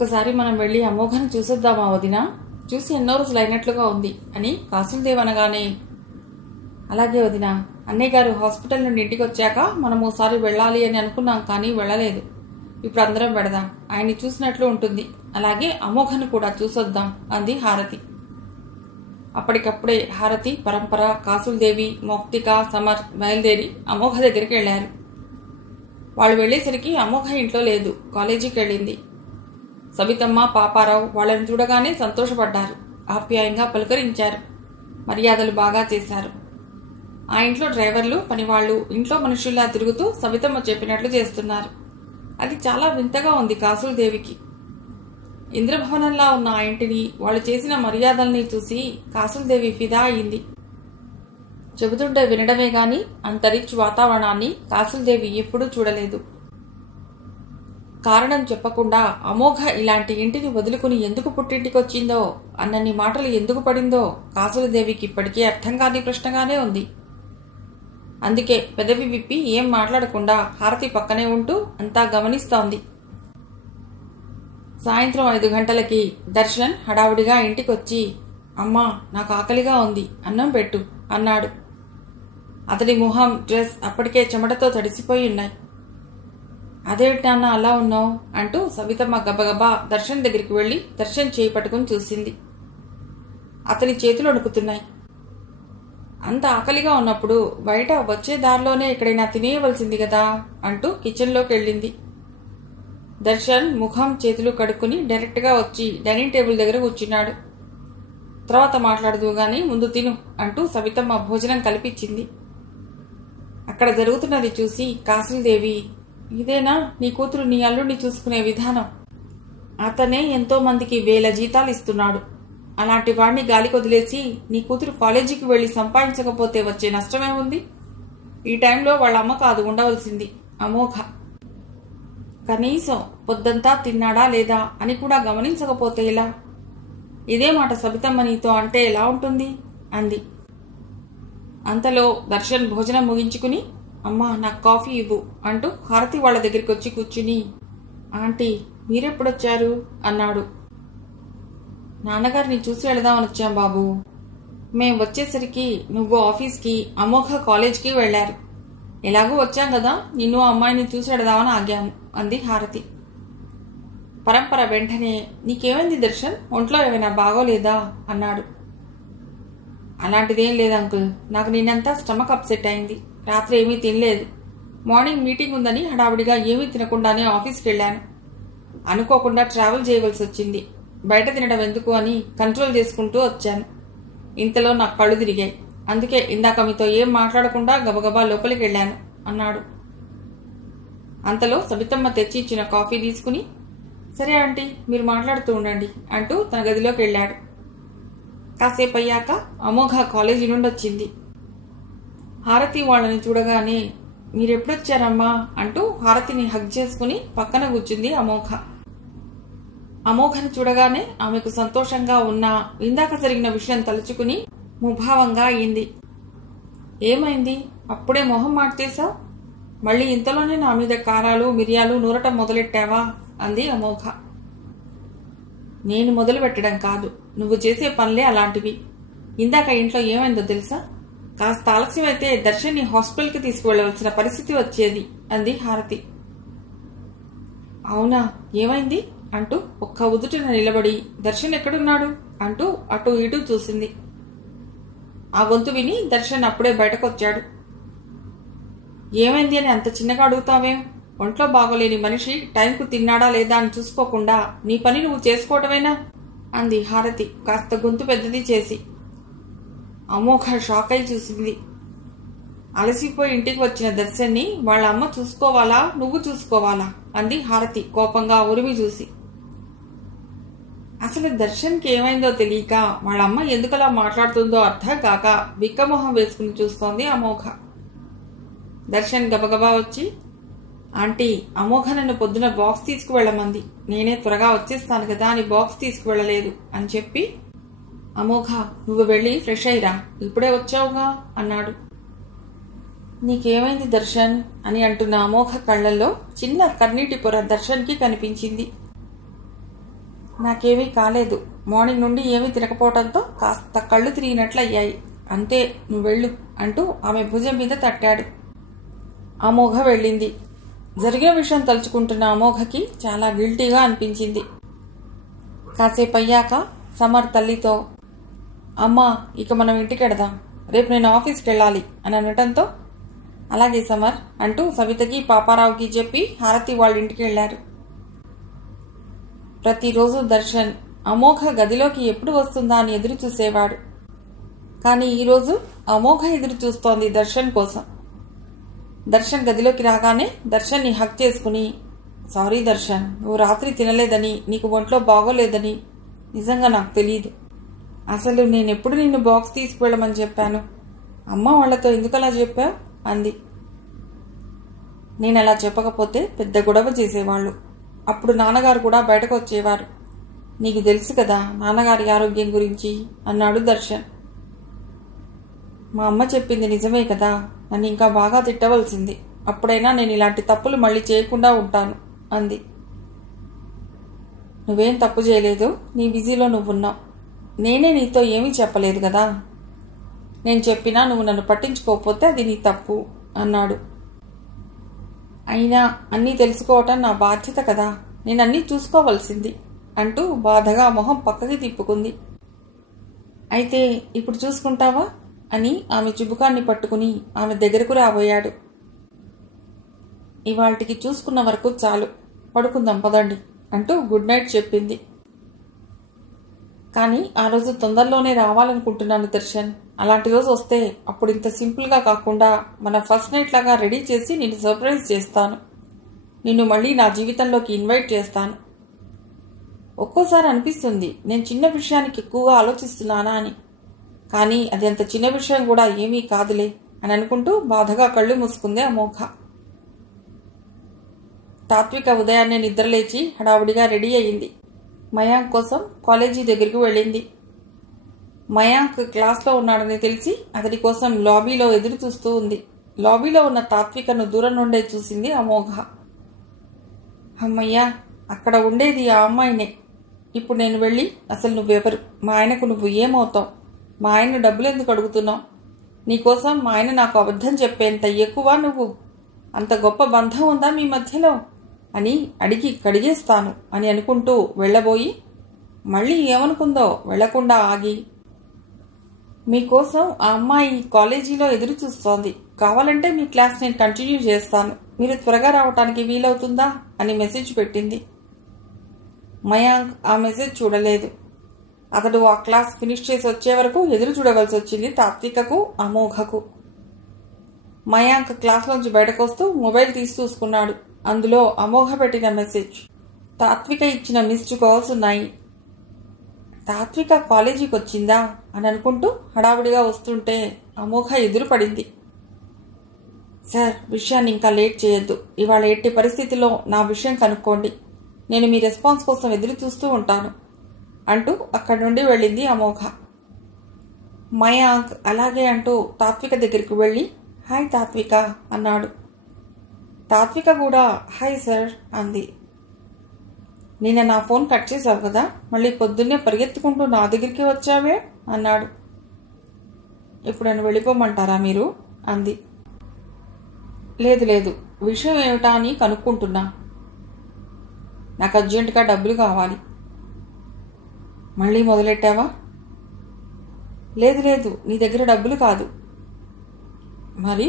ఒకసారి మనం వెళ్ళి అమోఘను చూసొద్దామా వదినా? చూసి ఎన్నో రోజులు అయినట్లుగా ఉంది అని కాసులదేవి అనగానే, అలాగే వదినా, అన్నయ్య గారు హాస్పిటల్ నుండి ఇంటికి వచ్చాక మనం ఓసారి వెళ్ళాలి అని అనుకున్నాం, కానీ వెళ్ళలేదు. ఇప్పుడు అందరం వెడదాం, ఆయన్ని చూసినట్లు ఉంటుంది. అలాగే అమోఘను కూడా చూసొద్దాం అంది హారతి. అప్పటికప్పుడే హారతి, పరంపర, కాసులదేవి, మౌక్తిక, సమర్ బయలుదేరి అమోఘ దగ్గరికి వెళ్లారు. వాళ్ళు వెళ్లేసరికి అమోఘ ఇంట్లో లేదు, కాలేజీకి వెళ్ళింది. సబితమ్మ, పాపారావు వాళ్ళని చూడగానే సంతోషపడ్డారు. ఆప్యాయంగా పలుకరించారు. మర్యాదలు బాగా చేశారు. ఆ ఇంట్లో డ్రైవర్లు, పనివాళ్లు ఇంట్లో మనుషుల్లా తిరుగుతూ సబితమ్మ చెప్పినట్లు చేస్తున్నారు. అది చాలా వింతగా ఉంది కాసులదేవికి. ఇంద్రభవనంలా ఉన్న ఆ ఇంటిని, వాళ్ళు చేసిన మర్యాదల్ని చూసి కాసులదేవి ఫిదా అయింది. చెబుతుంటే వినడమే గాని అంత రిచ్ వాతావరణాన్ని కాసులదేవి ఎప్పుడూ చూడలేదు. కారణం చెప్పకుండా అమోఘ ఇలాంటి ఇంటిని వదులుకుని ఎందుకు పుట్టింటికొచ్చిందో, అన్నన్ని మాటలు ఎందుకు పడిందో కాసులదేవికి ఇప్పటికీ అర్థం కాని ప్రశ్నగానే ఉంది. అందుకే పెదవి విప్పి ఏం మాట్లాడకుండా హారతి పక్కనే ఉంటూ అంతా గమనిస్తోంది. సాయంత్రం 5 గంటలకి దర్శన్ హడావుడిగా ఇంటికొచ్చి, అమ్మా, నాకు ఆకలిగా ఉంది, అన్నం పెట్టు అన్నాడు. అతడి మొహం, డ్రెస్ అప్పటికే చెమటతో తడిసిపోయి ఉన్నాయి. అదేమిటి నాన్న అలా ఉన్నావు అంటూ సబితమ్మ గబగబా దర్శన్ దగ్గరికి వెళ్లి దర్శన్ చేయి పట్టుకుని చూసింది. అతని చేతులు వణుకుతున్నాయి. అంత ఆకలిగా ఉన్నప్పుడు బయట వచ్చే దారిలోనే ఎక్కడైనా తినేయవలసింది కదా అంటూ కిచెన్లోకి వెళ్ళింది. దర్శన్ ముఖం, చేతులు కడుక్కుని డైరెక్ట్గా వచ్చి డైనింగ్ టేబుల్ దగ్గర కూర్చున్నాడు. తర్వాత మాట్లాడదు గాని ముందు తిను అంటూ సబితమ్మ భోజనం కల్పించింది. అక్కడ జరుగుతున్నది చూసి కాసులదేవి, ఇదేనా నీ కూతురు నీ అల్లుడిని చూసుకునే విధానం? అతనే ఎంతో మందికి 1000 జీతాలు ఇస్తున్నాడు. అలాంటి వాడిని గాలికి వదిలేసి నీ కూతురు కాలేజీకి వెళ్లి సంపాదించకపోతే వచ్చే నష్టమేముంది? ఈ టైంలో వాళ్ళ అమ్మ కాదు ఉండవలసింది, అమోఘ. కనీసం పొద్దంతా తిన్నాడా లేదా అని కూడా గమనించకపోతే ఎలా? ఇదే మాట సబితమ్మ నీతో అంటే ఎలా ఉంటుంది అంది. అంతలో దర్శన్ భోజనం ముగించుకుని, అమ్మా, నాకు కాఫీ ఇవ్వు అంటూ హారతి వాళ్ల దగ్గరికి వచ్చి కూర్చుని, ఆంటీ, మీరెప్పుడొచ్చారు అన్నాడు. నాన్నగారిని చూసి వెళదామని వచ్చాం బాబు. మేం వచ్చేసరికి నువ్వు ఆఫీస్కి, అమోఘ కాలేజ్కి వెళ్లారు. ఎలాగూ వచ్చాం కదా, నిన్ను అమ్మాయిని చూసి వెళదామని ఆగాము అంది హారతి. పరంపర వెంటనే, నీకేమైంది దర్శన్, ఒంట్లో ఏమైనా బాగోలేదా అన్నాడు. అలాంటిదేం లేదు అంకుల్, నాకు నిన్నంతా స్టమక్ అప్సెట్ అయింది. రాత్రి ఏమీ తినలేదు. మార్నింగ్ మీటింగ్ ఉందని హడావుడిగా ఏమీ తినకుండానే ఆఫీస్కి వెళ్ళాను. అనుకోకుండా ట్రావెల్ చేయవలసి వచ్చింది. బయట తినడం ఎందుకు అని కంట్రోల్ చేసుకుంటూ వచ్చాను. ఇంతలో నాకు కళ్ళు తిరిగాయి. అందుకే ఇందాక మీతో ఏం మాట్లాడకుండా గబగబా లోపలికి వెళ్ళాను అన్నాడు. అంతలో సబితమ్మ తెచ్చి ఇచ్చిన కాఫీ తీసుకుని, సరే ఆంటీ, మీరు మాట్లాడుతూ ఉండండి అంటూ తన గదిలోకి వెళ్ళాడు. కాసేపు అయ్యాక అమోఘ కాలేజీ నుండి వచ్చింది. హారతి వాళ్ళని చూడగానే, మీరెప్పుడొచ్చారమ్మా అంటూ హారతిని హగ్ చేసుకుని పక్కన కూర్చుంది అమోఘ. అమోఘను చూడగానే ఆమెకు సంతోషంగా ఉన్నా ఇందాక జరిగిన విషయం తలుచుకుని ముభావంగా అయింది. ఏమైంది, అప్పుడే మొహం మార్చేశావు? మళ్ళీ ఇంతలోనే నా మీద కారాలు, మిరియాలు నూరటం మొదలెట్టావా అంది అమోఘ. నేను మొదలు పెట్టడం కాదు, నువ్వు చేసే పనులే అలాంటివి. ఇందాక ఇంట్లో ఏమైందో తెలుసా? కాస్త ఆలస్యమైతే దర్శన్ని హాస్పిటల్కి తీసుకువెళ్లవలసిన పరిస్థితి వచ్చేది అంది హారతి. అవునా, ఏమైంది అంటూ ఒక్క ఉదుటిన నిలబడి, దర్శన్ ఎక్కడున్నాడు అంటూ అటు ఇటు చూసింది. ఆ గొంతు విని దర్శన్ అప్పుడే బయటకొచ్చాడు. ఏమైంది అని అంత చిన్నగా అడుగుతావేం? ఒంట్లో బాగోలేని మనిషి టైంకు తిన్నాడా లేదా అని చూసుకోకుండా నీ పని నువ్వు చేసుకోవటమేనా అంది హారతి కాస్త గొంతు పెద్దది చేసి. అమోఘ షాక్ అయి చూసింది. అలసిపోయి ఇంటికి వచ్చిన దర్శన్ని వాళ్ళ అమ్మ చూసుకోవాలా, నువ్వు చూసుకోవాలా అంది హారతి కోపంగా ఉరిమి చూసి. అసలు దర్శన్కి ఏమైందో తెలియక వాళ్ళ అమ్మ ఎందుకలా మాట్లాడుతుందో అర్థం కాక బిక్కమొహం వేసుకుని చూస్తోంది అమోఘ. దర్శన్ గబగబా వచ్చి, ఆంటీ, అమోఘ నన్ను పొద్దున బాక్స్ తీసుకువెళ్లమంది. నేనే త్వరగా వచ్చేస్తాను కదా అని బాక్స్ తీసుకువెళ్లలేదు అని చెప్పి, అమోఘ, నువ్వు వెళ్ళి ఫ్రెష్ అయ్యిరా, ఇప్పుడే వచ్చావుగా అన్నాడు. నీకేమైంది దర్శన్ అని అంటున్న అమోఘ కళ్లల్లో చిన్న కన్నీటి పొర దర్శన్కి కనిపించింది. నాకేమీ కాలేదు. మార్నింగ్ నుండి ఏమీ తినకపోవడంతో కాస్త కళ్ళు తిరిగినట్లు అయ్యాయి. అంతే, నువ్వు వెళ్ళు అంటూ ఆమె భుజం మీద తట్టాడు. అమోఘ వెళ్ళింది. జరిగే విషయం తలుచుకుంటున్న అమోఘకి చాలా గిల్టీగా అనిపించింది. కాసేపు అయ్యాక సమర్ తల్లితో, అమ్మా, ఇక మనం ఇంటికి వెడదాం, రేపు నేను ఆఫీస్కి వెళ్ళాలి అని అనటంతో, అలాగే సమర్ అంటూ సవితకి పాపారావుకి చెప్పి హారతి వాళ్ళ ఇంటికి వెళ్లారు. ప్రతిరోజు దర్శన్ అమోఘ గదిలోకి ఎప్పుడు వస్తుందా అని ఎదురు చూసేవాడు. కానీ ఈరోజు అమోఘ ఎదురు చూస్తోంది దర్శన్ కోసం. దర్శన్ గదిలోకి రాగానే దర్శన్ని హక్ చేసుకుని, సారీ దర్శన్, నువ్వు రాత్రి తినలేదని, నీకు ఒంట్లో బాగోలేదని నిజంగా నాకు తెలియదు. అసలు నేనెప్పుడు నిన్ను బాక్స్ తీసుకువెళ్ళమని చెప్పాను? అమ్మ వాళ్లతో ఎందుకలా చెప్పావు అంది. నేను అలా చెప్పకపోతే పెద్ద గొడవ చేసేవాళ్ళు. అప్పుడు నాన్నగారు కూడా బయటకు వచ్చేవారు. నీకు తెలుసు కదా నాన్నగారి ఆరోగ్యం గురించి అన్నాడు దర్శన్. మా అమ్మ చెప్పింది నిజమే కదా, నన్ను ఇంకా బాగా తిట్టవలసింది. అప్పుడైనా నేను ఇలాంటి తప్పులు మళ్ళీ చేయకుండా ఉంటాను అంది. నువ్వేం తప్పు చేయలేదు, నీ బిజీలో నువ్వున్నావు. నేనే నీతో ఏమీ చెప్పలేదు కదా. నేను చెప్పినా నువ్వు నన్ను పట్టించుకోకపోతే అది నీ తప్పు అన్నాడు. అయినా అన్నీ తెలుసుకోవటం నా బాధ్యత కదా, నేను అన్నీ చూసుకోవలసింది అంటూ బాధగా మొహం పక్కకి తిప్పుకుంది. అయితే ఇప్పుడు చూసుకుంటావా అని ఆమె చుబుకాన్ని పట్టుకుని ఆమె దగ్గరకు రాబోయాడు. ఇవాళ్టికి చూసుకున్న వరకు చాలు, పడుకుందాం పదండి అంటూ గుడ్ నైట్ చెప్పింది. కానీ ఆ రోజు తొందరలోనే రావాలనుకుంటున్నాను దర్శన్. అలాంటి రోజు వస్తే అప్పుడు ఇంత సింపుల్గా కాకుండా మన ఫస్ట్ నైట్ లాగా రెడీ చేసి నిన్ను సర్ప్రైజ్ చేస్తాను. నిన్ను మళ్ళీ నా జీవితంలోకి ఇన్వైట్ చేస్తాను. ఒక్కోసారి అనిపిస్తుంది నేను చిన్న విషయానికి ఎక్కువగా ఆలోచిస్తున్నానా అని. కానీ అది అంత చిన్న విషయం కూడా ఏమీ కాదులే అని అనుకుంటూ బాధగా కళ్ళు మూసుకుంది అమోఘ. తాత్విక ఉదయాన్నే నిద్రలేచి హడావుడిగా రెడీ అయింది. మయాంక్ కోసం కాలేజీ దగ్గరికి వెళ్ళింది. మయాంక్ క్లాస్లో ఉన్నాడని తెలిసి అతడి కోసం లాబీలో ఎదురు చూస్తూ ఉంది. లాబీలో ఉన్న తాత్వికను దూరం నుండే చూసింది అమోఘ. అమ్మయ్యా, అక్కడ ఉండేది ఆ అమ్మాయినే. ఇప్పుడు నేను వెళ్ళి, అసలు నువ్వెవరు, మా ఆయనకు నువ్వు ఏమవుతావు, మా ఆయన్ను డబ్బులు ఎందుకు అడుగుతున్నావు, నీకోసం మా ఆయన నాకు అబద్ధం చెప్పేంత ఎక్కువ నువ్వు, అంత గొప్ప బంధం ఉందా మీ మధ్యలో అని అడిగి కడిగేస్తాను అని అనుకుంటూ వెళ్ళబోయి మళ్ళీ ఏమనుకుందో వెళ్లకుండా ఆగి, మీకోసం ఆ అమ్మాయి కాలేజీలో ఎదురు చూస్తోంది, కావాలంటే మీ క్లాస్ నేను కంటిన్యూ చేస్తాను, మీరు త్వరగా రావటానికి వీలవుతుందా అని మెసేజ్ పెట్టింది. మయాంక్ ఆ మెసేజ్ చూడలేదు. అతడు ఆ క్లాస్ ఫినిష్ చేసి వచ్చే వరకు ఎదురు చూడవలసి వచ్చింది తాత్వికకు, అమోఘకు. మయాంక్ క్లాస్లోంచి బయటకు వస్తూ మొబైల్ తీసి చూసుకున్నాడు. అందులో అమోఘ పెట్టిన మెసేజ్, తాత్విక ఇచ్చిన మిస్డ్ కాల్స్ ఉన్నాయి. తాత్విక కాలేజీకి వచ్చిందా అని అనుకుంటూ హడావుడిగా వస్తుంటే అమోఘ ఎదురు పడింది. సార్, విషయాన్ని ఇంకా లేట్ చేయొద్దు, ఇవాళ ఎట్టి పరిస్థితిలో నా విషయం కనుక్కోండి, నేను మీ రెస్పాన్స్ కోసం ఎదురు చూస్తూ ఉంటాను అంటూ అక్కడి నుండి వెళ్ళింది అమోఘ. మయాంక్ అలాగే అంటూ తాత్విక దగ్గరికి వెళ్ళి, హాయ్ తాత్విక అన్నాడు. తాత్విక కూడా హాయ్ సార్ అంది. నిన్న నా ఫోన్ కట్ చేశావు కదా, మళ్ళీ పొద్దున్నే పరిగెత్తుకుంటూ నా దగ్గరికి వచ్చావే అన్నాడు. ఇప్పుడు నన్ను వెళ్ళిపోమంటారా మీరు అంది. లేదు లేదు, విషయం ఏమిటా అని కనుక్కుంటున్నా, నాకు అర్జెంటుగా డబ్బులు కావాలి. మళ్ళీ మొదలెట్టావా? లేదు లేదు, నీ దగ్గర డబ్బులు కాదు. మరి?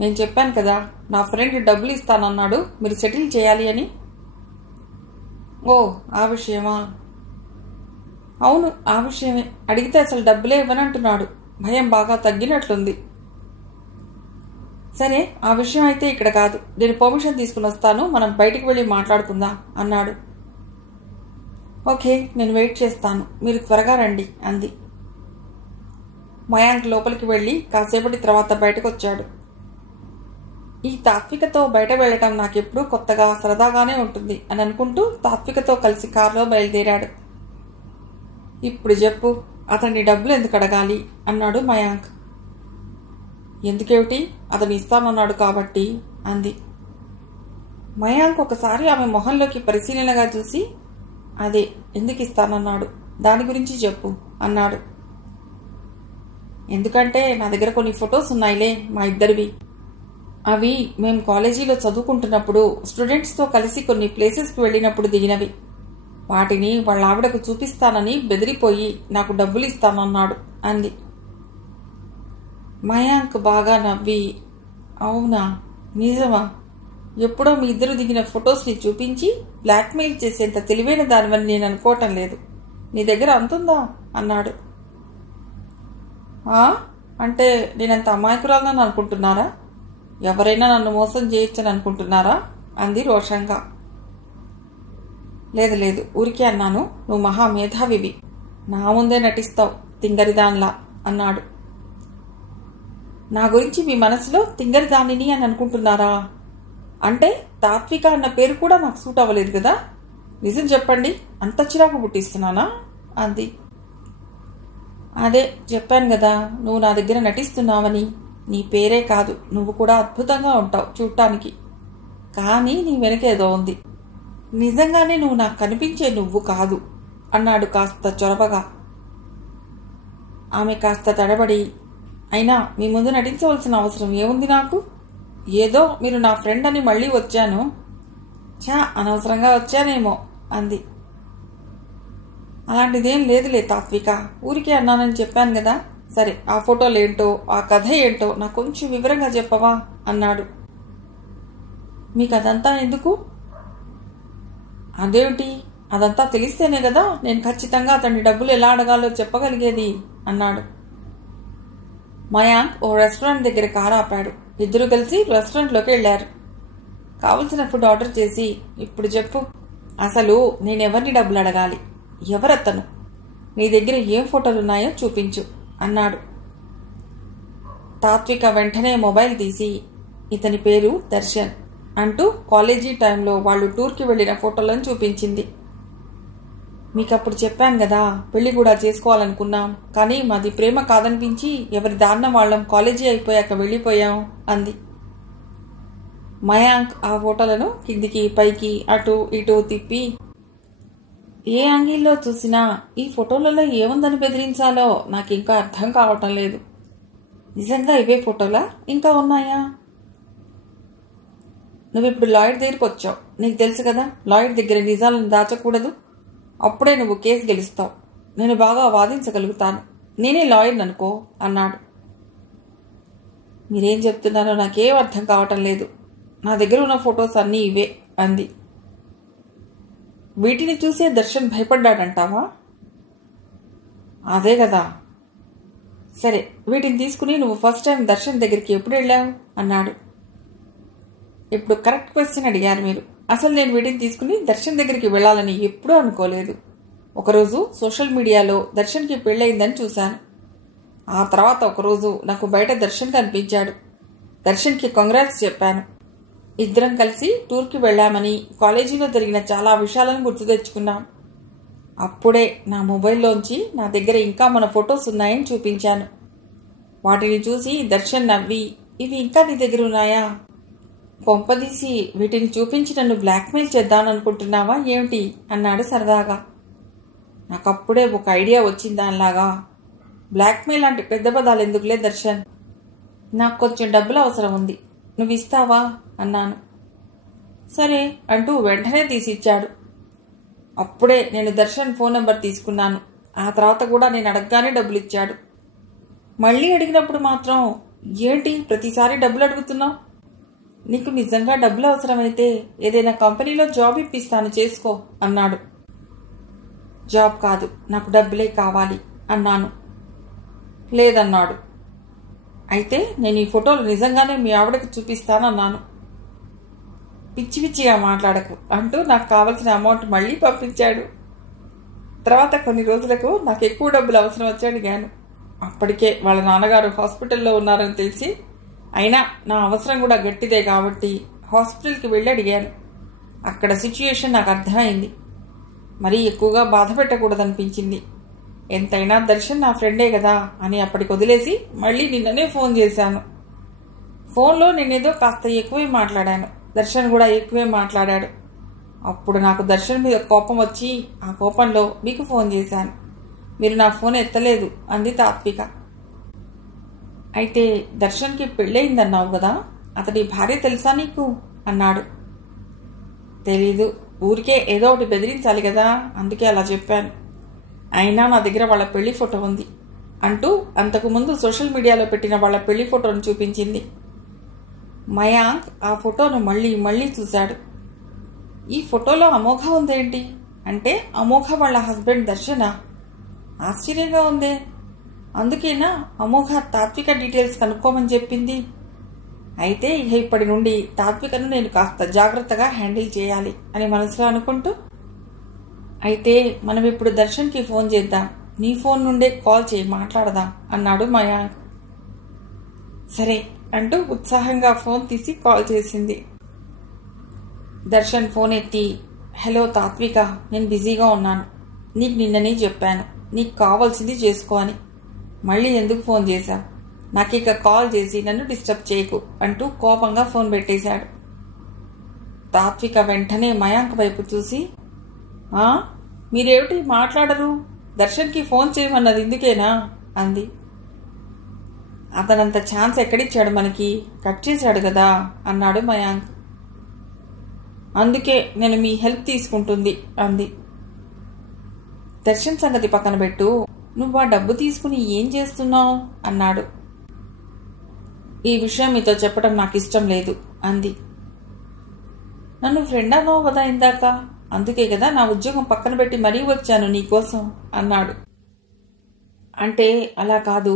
నేను చెప్పాను కదా, నా ఫ్రెండ్ డబ్బులు ఇస్తానన్నాడు, మీరు సెటిల్ చేయాలి అని. ఓ, ఆ విషయమా? అవును, ఆ విషయమే. అడిగితే అసలు డబ్బులే ఇవ్వనంటున్నాడు. భయం బాగా తగ్గినట్లుంది. సరే, ఆ విషయం అయితే ఇక్కడ కాదు, నేను పర్మిషన్ తీసుకుని వస్తాను, మనం బయటికి వెళ్ళి మాట్లాడుకుందాం అన్నాడు. ఓకే, నేను వెయిట్ చేస్తాను, మీరు త్వరగా రండి అంది. మయాంక్ లోపలికి వెళ్ళి కాసేపటి తర్వాత బయటకు వచ్చాడు. ఈ తాత్వికతో బయట వెళ్ళటం నాకెప్పుడూ కొత్తగా సరదాగానే ఉంటుంది అని అనుకుంటూ తాత్వికతో కలిసి కారులో బయలుదేరాడు. ఇప్పుడు చెప్పు, అతన్ని డబ్బులు ఎందుకు అడగాలి అన్నాడు మయాంక్. ఎందుకేమిటి, అతను ఇస్తానన్నాడు కాబట్టి అంది. మయాంక్ ఒకసారి ఆమె మొహంలోకి పరిశీలనగా చూసి, అదే, ఎందుకు ఇస్తానన్నాడు? దాని గురించి చెప్పు అన్నాడు. ఎందుకంటే నా దగ్గర కొన్ని ఫొటోస్ ఉన్నాయిలే, మా ఇద్దరివి. అవి మేము కాలేజీలో చదువుకుంటున్నప్పుడు స్టూడెంట్స్తో కలిసి కొన్ని ప్లేసెస్కి వెళ్ళినప్పుడు దిగినవి. వాటిని వాళ్ళ ఆవిడకు చూపిస్తానని బెదిరిపోయి నాకు డబ్బులు ఇస్తానన్నాడు అంది. మయాంక్ బాగా నవ్వి, అవునా, నిజమా? ఎప్పుడో మీ ఇద్దరు దిగిన ఫొటోస్ని చూపించి బ్లాక్మెయిల్ చేసేంత తెలివైన దానివని నేను అనుకోవటం లేదు. నీ దగ్గర అంతుందా అన్నాడు. అంటే నేనంత అమాయకురాలని అనుకుంటున్నారా? ఎవరైనా నన్ను మోసం చేయొచ్చని అనుకుంటున్నారా అంది రోషంగా. లేదు లేదు, ఊరికే అన్నాను. నువ్వు మహా మేధావివి, నా ముందే నటిస్తావు తింగరిదాన్లా అన్నాడు. నా గురించి మీ మనసులో తింగరిదానిని అని అనుకుంటున్నారా? అంటే తాత్విక అన్న పేరు కూడా నాకు సూట్ అవ్వలేదు కదా. నిజం చెప్పండి, అంత చిరాకు పుట్టిస్తున్నానా అంది. అదే చెప్పాను కదా, నువ్వు నా దగ్గర నటిస్తున్నావని. నీ పేరే కాదు, నువ్వు కూడా అద్భుతంగా ఉంటావు చూడటానికి. కానీ నీ వెనకేదో ఉంది. నిజంగానే నువ్వు నాకు కనిపించే నువ్వు కాదు అన్నాడు కాస్త చొరవగా. ఆమె కాస్త తడబడి, అయినా మీ ముందు నటించవలసిన అవసరం ఏముంది నాకు? ఏదో మీరు నా ఫ్రెండ్ అని మళ్ళీ వచ్చాను. అనవసరంగా వచ్చానేమో అంది. అలాంటిదేం లేదులే తాత్విక, ఊరికే అన్నానని చెప్పాను కదా. సరే, ఆ ఫోటోలు ఏంటో, ఆ కథ ఏంటో నాకు కొంచెం వివరంగా చెప్పవా అన్నాడు. మీకు అదంతా ఎందుకు? అదేమిటి, అదంతా తెలిస్తేనే కదా నేను ఖచ్చితంగా అతన్ని డబ్బులు ఎలా అడగాలో చెప్పగలిగేది అన్నాడు. మయాంక్ ఓ రెస్టారెంట్ దగ్గర కారు ఆపాడు. ఇద్దరు కలిసి రెస్టారెంట్లోకి వెళ్లారు. కావలసిన ఫుడ్ ఆర్డర్ చేసి, ఇప్పుడు చెప్పు, అసలు నేనెవరిని డబ్బులు అడగాలి? ఎవరతను? నీ దగ్గర ఏం ఫోటోలున్నాయో చూపించు అన్నాడు. తాత్విక వెంటనే మొబైల్ తీసి, ఇతని పేరు దర్శన్ అంటూ కాలేజీ టైంలో వాళ్ళు టూర్కి వెళ్లిన ఫోటోలను చూపించింది. మీకప్పుడు చెప్పాను కదా, పెళ్లి కూడా చేసుకోవాలనుకున్నాం, కానీ మాది ప్రేమ కాదనిపించి ఎవరి దారిన వాళ్ళం కాలేజీ అయిపోయాక వెళ్ళిపోయాం అంది. మయాంక్ ఆ ఫోటోలను కిందికి పైకి అటు ఇటు తిప్పి, ఏ యాంగిల్లో చూసినా ఈ ఫోటోలలో ఏముందని బెదిరించాలో నాకు ఇంకా అర్థం కావటం లేదు. నిజంగా ఇవే ఫోటోలా, ఇంకా ఉన్నాయా? నువ్విప్పుడు లాయర్ దగ్గరికి వచ్చావు. నీకు తెలుసు కదా, లాయర్ దగ్గర నిజాలను దాచకూడదు. అప్పుడే నువ్వు కేసు గెలుస్తావు. నేను బాగా వాదించగలుగుతాను. నేనే లాయర్ని అనుకో అన్నాడు. మీరేం చెప్తున్నారో నాకేం అర్థం కావటం లేదు. నా దగ్గర ఉన్న ఫొటోస్ అన్నీ ఇవే అంది. వీటిని చూసే దర్శన్ భయపడ్డాడంటావా? అదే కదా. సరే, వీటిని తీసుకుని నువ్వు ఫస్ట్ టైం దర్శన్ దగ్గరికి ఎప్పుడు వెళ్ళావు అన్నాడు. ఇప్పుడు కరెక్ట్ క్వశ్చన్ అడిగారు మీరు. అసలు నేను వీటిని తీసుకుని దర్శన్ దగ్గరికి వెళ్లాలని ఎప్పుడూ అనుకోలేదు. ఒకరోజు సోషల్ మీడియాలో దర్శన్కి పెళ్ళయిందని చూశాను. ఆ తర్వాత ఒకరోజు నాకు బయట దర్శన్ కనిపించాడు. దర్శన్కి కంగ్రాట్స్ చెప్పాను. ఇద్దరం కలిసి టూర్కి వెళ్లామని, కాలేజీలో జరిగిన చాలా విషయాలను గుర్తు తెచ్చుకున్నాం. అప్పుడే నా మొబైల్లోంచి నా దగ్గర ఇంకా మన ఫొటోస్ ఉన్నాయని చూపించాను. వాటిని చూసి దర్శన్ నవ్వి, ఇవి ఇంకా నీ దగ్గర ఉన్నాయా? కొంపదీసి వీటిని చూపించి నన్ను బ్లాక్మెయిల్ చేద్దామనుకుంటున్నావా ఏమిటి అన్నాడు సరదాగా. నాకప్పుడే ఒక ఐడియా వచ్చింది దానిలాగా. బ్లాక్మెయిల్ అంటే పెద్ద పదాలు ఎందుకులే దర్శన్, నాకు కొంచెం డబ్బులు అవసరం ఉంది, నువ్వు ఇస్తావా అన్నాను. సరే అంటూ వెంటనే తీసిచ్చాడు. అప్పుడే నేను దర్శన్ ఫోన్ నెంబర్ తీసుకున్నాను. ఆ తర్వాత కూడా నేను అడగగానే డబ్బులు ఇచ్చాడు. మళ్ళీ అడిగినప్పుడు మాత్రం, ఏంటి ప్రతిసారి డబ్బులు అడుగుతున్నావు? నీకు నిజంగా డబ్బులు అవసరమైతే ఏదైనా కంపెనీలో జాబ్ ఇప్పిస్తాను, చేసుకో అన్నాడు. జాబ్ కాదు, నాకు డబ్బులే కావాలి అన్నాను. లేదన్నాడు. అయితే నేను ఈ ఫోటోలు నిజంగానే మీ ఆవిడకి చూపిస్తానన్నాను. పిచ్చి పిచ్చిగా మాట్లాడకు అంటూ నాకు కావలసిన అమౌంట్ మళ్ళీ పంపించాడు. తర్వాత కొన్ని రోజులకు నాకు ఎక్కువ డబ్బులు అవసరం వచ్చి అడిగాను. అప్పటికే వాళ్ళ నాన్నగారు హాస్పిటల్లో ఉన్నారని తెలిసి, అయినా నా అవసరం కూడా గట్టిదే కాబట్టి హాస్పిటల్కి వెళ్ళి అడిగాను. అక్కడ సిచ్యుయేషన్ నాకు అర్థమైంది. మరీ ఎక్కువగా బాధ పెట్టకూడదనిపించింది. ఎంతైనా దర్శన్ నా ఫ్రెండే కదా అని అప్పటికి వదిలేసి మళ్ళీ నిన్ననే ఫోన్ చేశాను. ఫోన్లో నేనేదో కాస్త ఎక్కువే మాట్లాడాను. దర్శన్ కూడా ఎక్కువే మాట్లాడాడు. అప్పుడు నాకు దర్శన్ మీద కోపం వచ్చి ఆ కోపంలో మీకు ఫోన్ చేశాను. మీరు నా ఫోన్ ఎత్తలేదు అంది తాత్విక. అయితే దర్శన్కి పెళ్ళయిందన్నావు కదా, అతడి భార్య తెలుసా నీకు అన్నాడు. తెలీదు, ఊరికే ఏదో ఒకటి బెదిరించాలి కదా, అందుకే అలా చెప్పాను. అయినా నా దగ్గర వాళ్ళ పెళ్లి ఫోటో ఉంది అంటూ అంతకుముందు సోషల్ మీడియాలో పెట్టిన వాళ్ళ పెళ్లి ఫోటోను చూపించింది. మయాంక్ ఆ ఫోటోను మళ్ళీ మళ్ళీ చూశాడు. ఈ ఫోటోలో అమోఘ ఉందేంటి అంటే అమోఘ వాళ్ళ హస్బెండ్ దర్శన. ఆశ్చర్యంగా ఉందే, అందుకేనా అమోఘ తాత్విక డీటెయిల్స్ కనుక్కోమని చెప్పింది. అయితే ఇక ఇప్పటి నుండి తాత్వికను నేను కాస్త జాగ్రత్తగా హ్యాండిల్ చేయాలి అని మనసులో అనుకుంటూ, అయితే మనం ఇప్పుడు దర్శన్కి ఫోన్ చేద్దాం, నీ ఫోన్ నుండే కాల్ చేయి, మాట్లాడదాం అన్నాడు మయాంక్. సరే అంటూ ఉత్సాహంగా ఫోన్ తీసి కాల్ చేసింది. దర్శన్ ఫోన్ ఎత్తి, హలో తాత్విక, నేను బిజీగా ఉన్నాను, నీకు నిన్ననే చెప్పాను నీకు కావాల్సింది చేసుకో అని, మళ్ళీ ఎందుకు ఫోన్ చేశావు, నాకు ఇక కాల్ చేసి నన్ను డిస్టర్బ్ చేయకు అంటూ కోపంగా ఫోన్ పెట్టేశాడు. తాత్విక వెంటనే మయాంక్ వైపు చూసి, మీరేమిటి మాట్లాడరు, దర్శన్కి ఫోన్ చేయమన్నది ఇందుకేనా అంది. అతనంత ఛాన్స్ ఎక్కడిచ్చాడు మనకి, కట్ చేశాడు కదా అన్నాడు మయాంక్. అందుకే నేను మీ హెల్ప్ తీసుకుంటుంది అంది. దర్శన్ సంగతి పక్కన పెట్టు, నువ్వు ఆ డబ్బు తీసుకుని ఏం చేస్తున్నావు అన్నాడు. ఈ విషయం మీతో చెప్పడం నాకు ఇష్టం లేదు అంది. నన్ను ఫ్రెండ్ అన్నావు కదా ఇందాక, అందుకే కదా నా ఉద్యోగం పక్కన పెట్టి మరీ వచ్చాను నీకోసం అన్నాడు. అంటే అలా కాదు,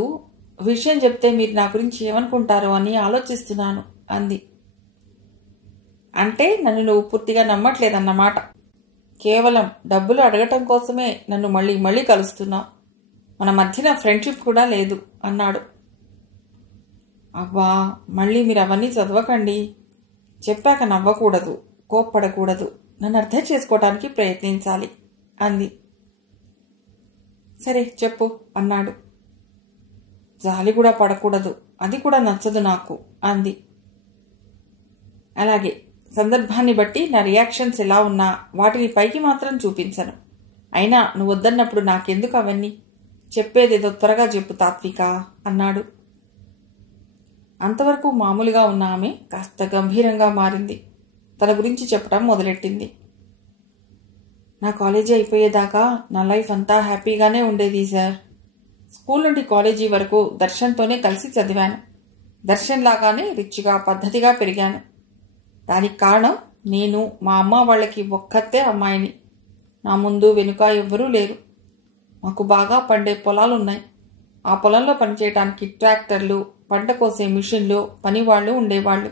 విషయం చెప్తే మీరు నా గురించి ఏమనుకుంటారో అని ఆలోచిస్తున్నాను అంది. అంటే నన్ను నువ్వు పూర్తిగా నమ్మట్లేదన్నమాట, కేవలం డబ్బులు అడగటం కోసమే నన్ను మళ్ళీ మళ్ళీ కలుస్తున్నావు, మన మధ్యన ఫ్రెండ్షిప్ కూడా లేదు అన్నాడు. అబ్బా, మళ్ళీ మీరు అవన్నీ చదవకండి, చెప్పాక నవ్వకూడదు, కోప్పడకూడదు, నన్ను అర్థం చేసుకోవటానికి ప్రయత్నించాలి అంది. సరే చెప్పు అన్నాడు. జాలి కూడా పడకూడదు, అది కూడా నచ్చదు నాకు అంది. అలాగే, సందర్భాన్ని బట్టి నా రియాక్షన్స్ ఎలా ఉన్నా వాటిని పైకి మాత్రం చూపించను. అయినా నువ్వు వద్దన్నప్పుడు నాకెందుకు అవన్నీ, చెప్పేదేదో త్వరగా చెప్పు తాత్విక అన్నాడు. అంతవరకు మామూలుగా ఉన్న ఆమె కాస్త గంభీరంగా మారింది. తన గురించి చెప్పడం మొదలెట్టింది. నా కాలేజీ అయిపోయేదాకా నా లైఫ్ అంతా హ్యాపీగానే ఉండేది సార్. స్కూల్ నుండి కాలేజీ వరకు దర్శన్తోనే కలిసి చదివాను. దర్శన్ లాగానే రిచ్గా పద్ధతిగా పెరిగాను. దానికి కారణం నేను, మా అమ్మ వాళ్ళకి ఒక్కతే అమ్మాయిని. నా ముందు వెనుక ఎవ్వరూ లేరు. మాకు బాగా పండే పొలాలున్నాయి. ఆ పొలంలో పనిచేయటానికి ట్రాక్టర్లు, పంట కోసే మిషన్లు, పనివాళ్లు ఉండేవాళ్లు.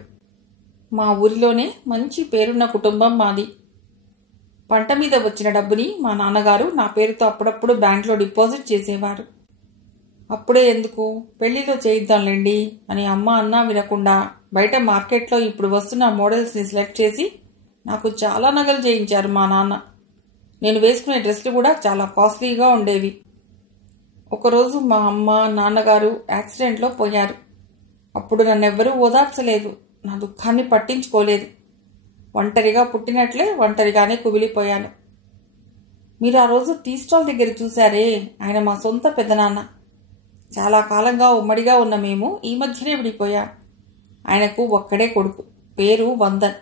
మా ఊరిలోనే మంచి పేరున్న కుటుంబం మాది. పంట మీద వచ్చిన డబ్బుని మా నాన్నగారు నా పేరుతో అప్పుడప్పుడు బ్యాంక్లో డిపాజిట్ చేసేవారు. అప్పుడే ఎందుకు, పెళ్లిలో చేయిద్దాంలేండి అని అమ్మ అన్నా వినకుండా బయట మార్కెట్లో ఇప్పుడు వస్తున్న మోడల్స్ని సెలెక్ట్ చేసి నాకు చాలా నగలు చేయించారు మా నాన్న. నేను వేసుకునే డ్రెస్లు కూడా చాలా కాస్ట్లీగా ఉండేవి. ఒకరోజు మా అమ్మ, నాన్నగారు యాక్సిడెంట్లో పోయారు. అప్పుడు నన్నెవ్వరూ ఓదార్చలేదు, నా దుఃఖాన్ని పట్టించుకోలేదు. ఒంటరిగా పుట్టినట్లే ఒంటరిగానే కుమిలిపోయాను. మీరు ఆ రోజు టీ స్టాల్ దగ్గర చూశారే, ఆయన మా సొంత పెద్దనాన్న. చాలా కాలంగా ఉమ్మడిగా ఉన్న మేము ఈ మధ్యనే విడిపోయాం. ఆయనకు ఒక్కడే కొడుకు, పేరు వందన్.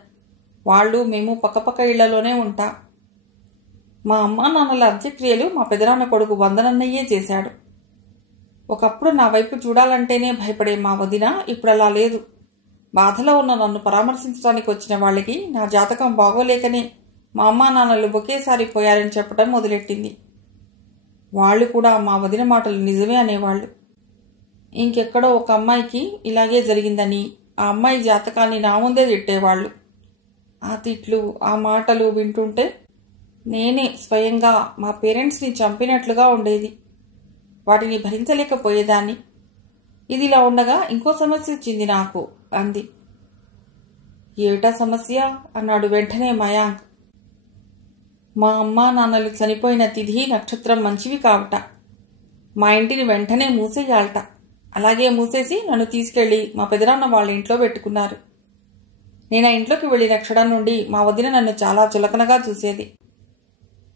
వాళ్ళు మేము పక్కపక్క ఇళ్లలోనే ఉంటాం. మా అమ్మా నాన్నల అంత్యక్రియలు మా పెదనాన్న కొడుకు వందనన్నయ్యే చేశాడు. ఒకప్పుడు నా వైపు చూడాలంటేనే భయపడే మా వదిన ఇప్పుడు అలా లేదు. బాధలో ఉన్న నన్ను పరామర్శించడానికి వచ్చిన వాళ్ళకి నా జాతకం బాగోలేకనే మా అమ్మా నాన్నలు ఒకేసారి పోయారని చెప్పడం మొదలెట్టింది. వాళ్ళు కూడా మా వదిన మాటలు నిజమే అనేవాళ్ళు. ఇంకెక్కడో ఒక అమ్మాయికి ఇలాగే జరిగిందని ఆ అమ్మాయి జాతకాన్ని నా ముందే తిట్టేవాళ్ళు. ఆ తిట్లు, ఆ మాటలు వింటుంటే నేనే స్వయంగా మా పేరెంట్స్ని చంపినట్లుగా ఉండేది. వాటిని భరించలేకపోయేదాన్ని. ఇదిలా ఉండగా ఇంకో సమస్య వచ్చింది నాకు అంది. ఏటా సమస్య అన్నాడు వెంటనే మయాంక్. మా అమ్మా నాన్నలు చనిపోయిన తిథి, నక్షత్రం మంచివి కావట. మా ఇంటిని వెంటనే మూసేయాలట. అలాగే మూసేసి నన్ను తీసుకెళ్లి మా పెదనాన్న వాళ్ళ ఇంట్లో పెట్టుకున్నారు. నేను ఆ ఇంట్లోకి వెళ్ళిన క్షణం నుండి మా వదిన నన్ను చాలా చులకనగా చూసేది.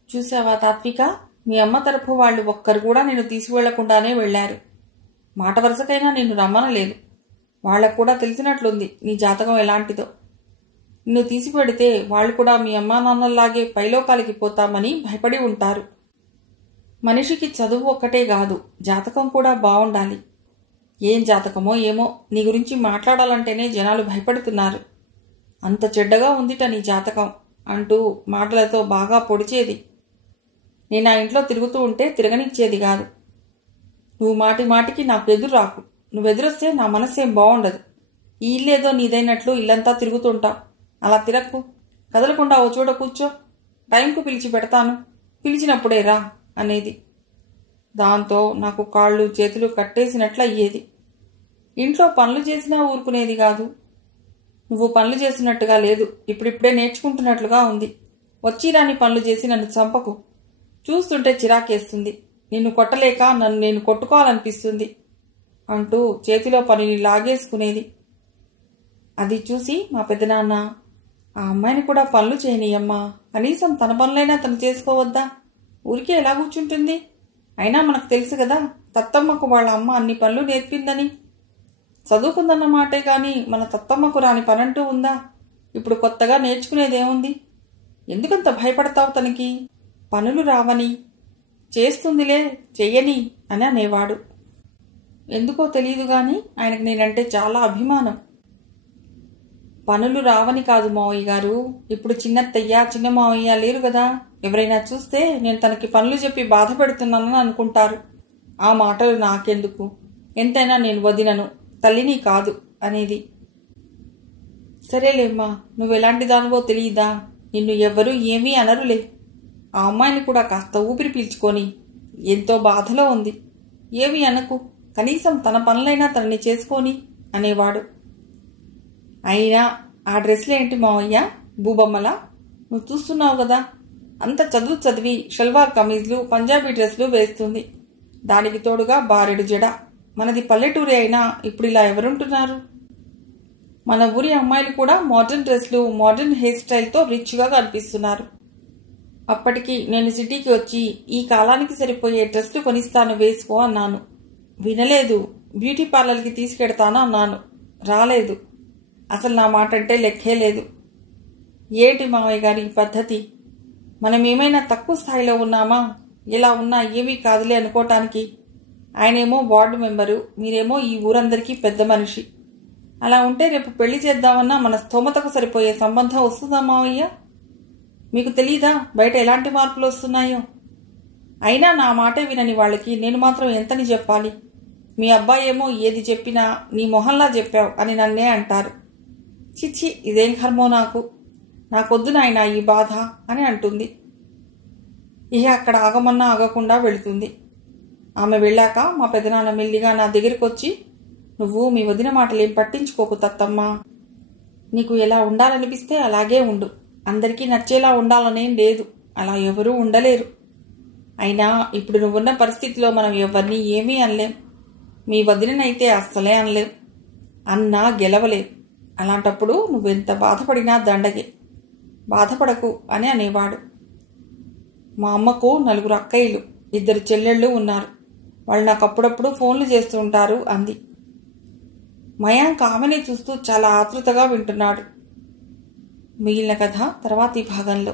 చూసావా తాత్విక, మీ అమ్మ తరఫు వాళ్ళు ఒక్కరు కూడా నేను తీసుకువెళ్లకుండానే వెళ్లారు. మాట వరుసకైనా నిన్ను రమ్మనలేదు. వాళ్లకు కూడా తెలిసినట్లుంది నీ జాతకం ఎలాంటిదో. నిన్ను తీసుకువెడితే వాళ్ళు కూడా మీ అమ్మా నాన్నల్లాగే పైలోకాలకి పోతామని భయపడి ఉంటారు. మనిషికి చదువు ఒక్కటే కాదు, జాతకం కూడా బావుండాలి. ఏం జాతకమో ఏమో, నీ గురించి మాట్లాడాలంటేనే జనాలు భయపడుతున్నారు. అంత చెడ్డగా ఉందిట నీ జాతకం అంటూ మాటలతో బాగా పొడిచేది. నేను ఆ ఇంట్లో తిరుగుతూ ఉంటే తిరగనిచ్చేది కాదు. నువ్వు మాటి మాటికి నాకు ఎదురు రాకు. నువ్వెదురొస్తే నా మనస్సేం బాగుండదు. ఈ ఇల్లేదో నీదైనట్లు ఇల్లంతా తిరుగుతుంటావు. అలా తిరక్కు. కదలకుండా ఓ చోట కూర్చో. టైంకు పిలిచి పెడతాను. పిలిచినప్పుడే రా అనేది. దాంతో నాకు కాళ్ళు చేతులు కట్టేసినట్లు అయ్యేది. ఇంట్లో పనులు చేసినా ఊరుకునేది కాదు. నువ్వు పనులు చేసినట్టుగా లేదు, ఇప్పుడిప్పుడే నేర్చుకుంటున్నట్లుగా ఉంది. వచ్చి రాని పనులు చేసి నన్ను చంపకు. చూస్తుంటే చిరాకేస్తుంది. నిన్ను కొట్టలేక నన్ను నేను కొట్టుకోవాలనిపిస్తుంది అంటూ చేతిలో పనిని లాగేసుకునేది. అది చూసి మా పెద్దనాన్న, ఆ అమ్మాయిని కూడా పనులు చేయనీయమ్మా, కనీసం తన పనులైనా తను చేసుకోవద్దా, ఊరికే ఎలా కూర్చుంటుంది? అయినా మనకు తెలుసు కదా తత్తమ్మకు వాళ్ళ అమ్మ అన్ని పనులు నేర్పిందని. చదువుకుందన్న మాటే గాని మన తత్తమ్మకు రాని పనంటూ ఉందా? ఇప్పుడు కొత్తగా నేర్చుకునేదేముంది? ఎందుకంత భయపడతావు తనకి? పనులు రావని, చేస్తుందిలే చెయ్యని అని అనేవాడు. ఎందుకో తెలియదు గాని ఆయనకు నేనంటే చాలా అభిమానం. పనులు రావని కాదు మావయ్య గారు, ఇప్పుడు చిన్నత్తయ్య చిన్న మావయ్య లేరు కదా, ఎవరైనా చూస్తే నేను తనకి పనులు చెప్పి బాధ పెడుతున్నానని అనుకుంటారు. ఆ మాటలు నాకెందుకు, ఎంతైనా నేను వదినను, తల్లిని కాదు అనేది. సరేలేమ్మా, నువ్వెలాంటి దానివో తెలియదా, నిన్ను ఎవ్వరూ ఏమీ అనరులే. ఆ అమ్మాయిని కూడా కాస్త ఊపిరి పీల్చుకొని ఎంతో బాధలో ఉంది, ఏమీ అనకు, కనీసం తన పనులైనా తనని చేసుకొని అనేవాడు. అయినా ఆ డ్రెస్లేంటి మావయ్య, భూబొమ్మలా? నువ్వు చూస్తున్నావు కదా, అంత చదువు చదివి షల్వార్ కమీజ్లు పంజాబీ డ్రెస్లు వేస్తుంది. దానికి తోడుగా బారెడు జడ. మనది పల్లెటూరి అయినా ఇప్పుడు ఇలా ఎవరుంటున్నారు? మన ఊరి అమ్మాయిలు కూడా మోడర్న్ డ్రెస్లు మోడర్న్ హెయిర్ స్టైల్తో రిచ్గా కనిపిస్తున్నారు. అప్పటికి నేను సిటీకి వచ్చి ఈ కాలానికి సరిపోయే డ్రెస్లు కొనిస్తాను వేసుకో అన్నాను. వినలేదు. బ్యూటీ పార్లర్కి తీసుకెడతాను అన్నాను. రాలేదు. అసలు నా మాట అంటే లెక్కే లేదు. ఏంటి మావయ్య గారి ఈ పద్ధతి? మనం ఏమైనా తక్కువ స్థాయిలో ఉన్నామా? ఇలా ఉన్నా ఏమీ కాదులే అనుకోవటానికి. ఆయనేమో వార్డు మెంబరు, మీరేమో ఈ ఊరందరికీ పెద్ద మనిషి. అలా ఉంటే రేపు పెళ్లి చేద్దామన్నా మన స్తోమతకు సరిపోయే సంబంధం వస్తుందా మావయ్య? మీకు తెలీదా బయట ఎలాంటి మార్పులు వస్తున్నాయో? అయినా నా మాటే వినని వాళ్ళకి నేను మాత్రం ఎంతని చెప్పాలి? మీ అబ్బాయి ఏమో ఏది చెప్పినా నీ మొహంలా చెప్పావు అని నన్నే అంటారు. చిచ్చి, ఇదేం కర్మో నాకొద్దు నాయనా ఈ బాధ అని అంటుంది. ఇహ అక్కడ ఆగమన్నా ఆగకుండా వెళుతుంది. ఆమె వెళ్ళాక మా పెదనాన్న మెల్లిగా నా దగ్గరికి వచ్చి, నువ్వు మీ వదిన మాటలేం పట్టించుకోకు తత్తమ్మా. నీకు ఎలా ఉండాలనిపిస్తే అలాగే ఉండు. అందరికీ నచ్చేలా ఉండాలనేం లేదు. అలా ఎవరూ ఉండలేరు. అయినా ఇప్పుడు నువ్వున్న పరిస్థితిలో మనం ఎవరిని ఏమీ అనలేం. మీ వదిననైతే అస్సలే అనలేం. అన్నా గెలవలేం. అలాంటప్పుడు నువ్వెంత బాధపడినా దండగే. బాధపడకు అని అనేవాడు. మా అమ్మకు 4 అక్కయ్యలు, 2 చెల్లెళ్ళు ఉన్నారు. వాళ్ళు నాకు అప్పుడప్పుడు ఫోన్లు చేస్తూ ఉంటారు అంది. మయాంక్ ఆమెనే చూస్తూ చాలా ఆతృతగా వింటున్నాడు. మిగిలిన కథ తర్వాతి భాగంలో.